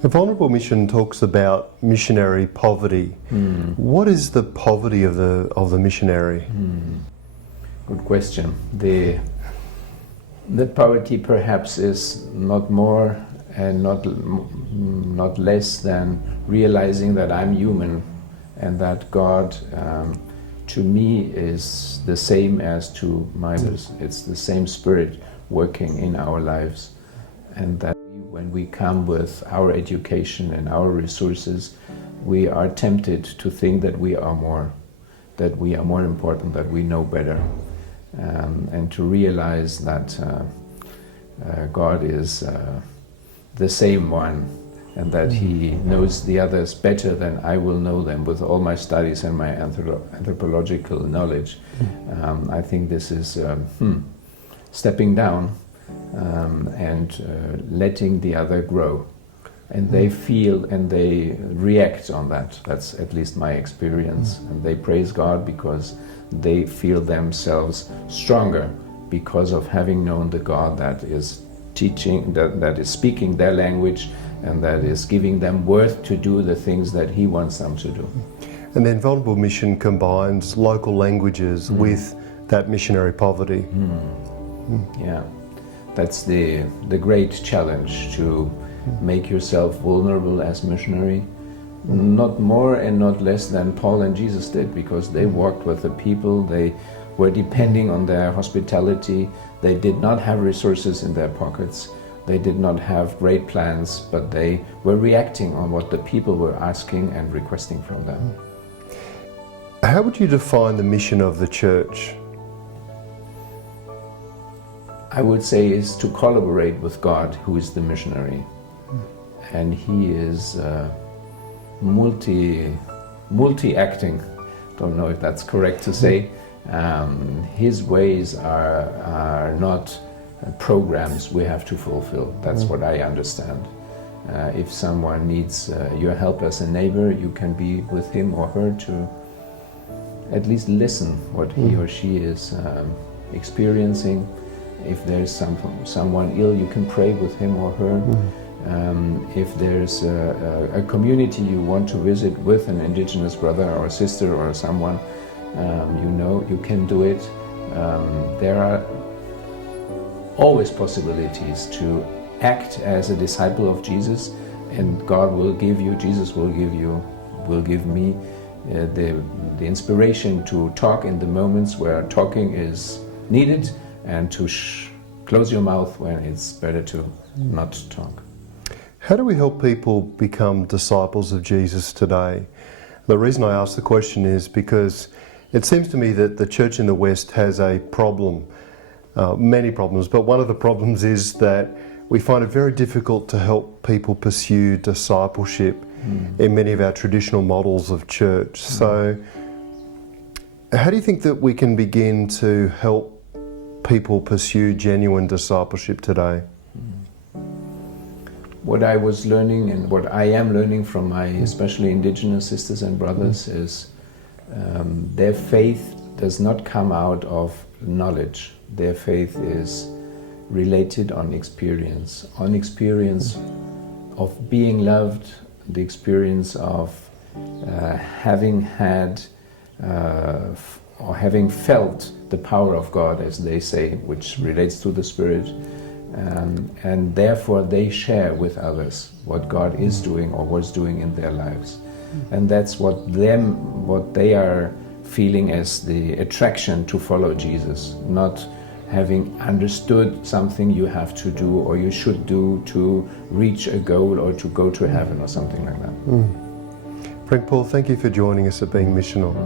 The Vulnerable Mission talks about missionary poverty. What is the poverty of the missionary? Good question. The poverty perhaps is not more and not less than realizing that I'm human and that God to me is the same as to my others. It's the same Spirit working in our lives, and that when we come with our education and our resources, we are tempted to think that we are more important, that we know better, and to realize that God is the same one, and that He knows the others better than I will know them with all my studies and my anthropological knowledge. I think this is stepping down and letting the other grow. And they feel and they react on that. That's at least my experience. And they praise God because they feel themselves stronger because of having known the God that is teaching, that is speaking their language, and that is giving them worth to do the things that He wants them to do. And then Vulnerable Mission combines local languages with that missionary poverty. Yeah, that's the great challenge, to make yourself vulnerable as missionary. Not more and not less than Paul and Jesus did, because they walked with the people, they were depending on their hospitality, they did not have resources in their pockets, they did not have great plans, but they were reacting on what the people were asking and requesting from them. How would you define the mission of the church? I would say is to collaborate with God, who is the missionary. And He is multi-acting. Don't know if that's correct to say. His ways are not programs we have to fulfill. That's what I understand. If someone needs your help as a neighbor, you can be with him or her to at least listen what he or she is experiencing. If there's someone ill, you can pray with him or her. If there's a community you want to visit with an indigenous brother or sister or someone, you can do it. There are always possibilities to act as a disciple of Jesus, and God will give you, Jesus will give me the inspiration to talk in the moments where talking is needed, and to close your mouth when it's better to not talk. How do we help people become disciples of Jesus today? The reason I ask the question is because it seems to me that the church in the West has a problem, many problems, but one of the problems is that we find it very difficult to help people pursue discipleship in many of our traditional models of church. So how do you think that we can begin to help people pursue genuine discipleship today? What I was learning and what I am learning from my especially indigenous sisters and brothers is their faith does not come out of knowledge. Their faith is related on experience of being loved, the experience of having had or having felt the power of God, as they say, which relates to the Spirit, and therefore they share with others what God is doing or was doing in their lives. And that's what they are feeling as the attraction to follow Jesus, not having understood something you have to do or you should do to reach a goal or to go to heaven or something like that. Frank Paul, thank you for joining us at Being Missional.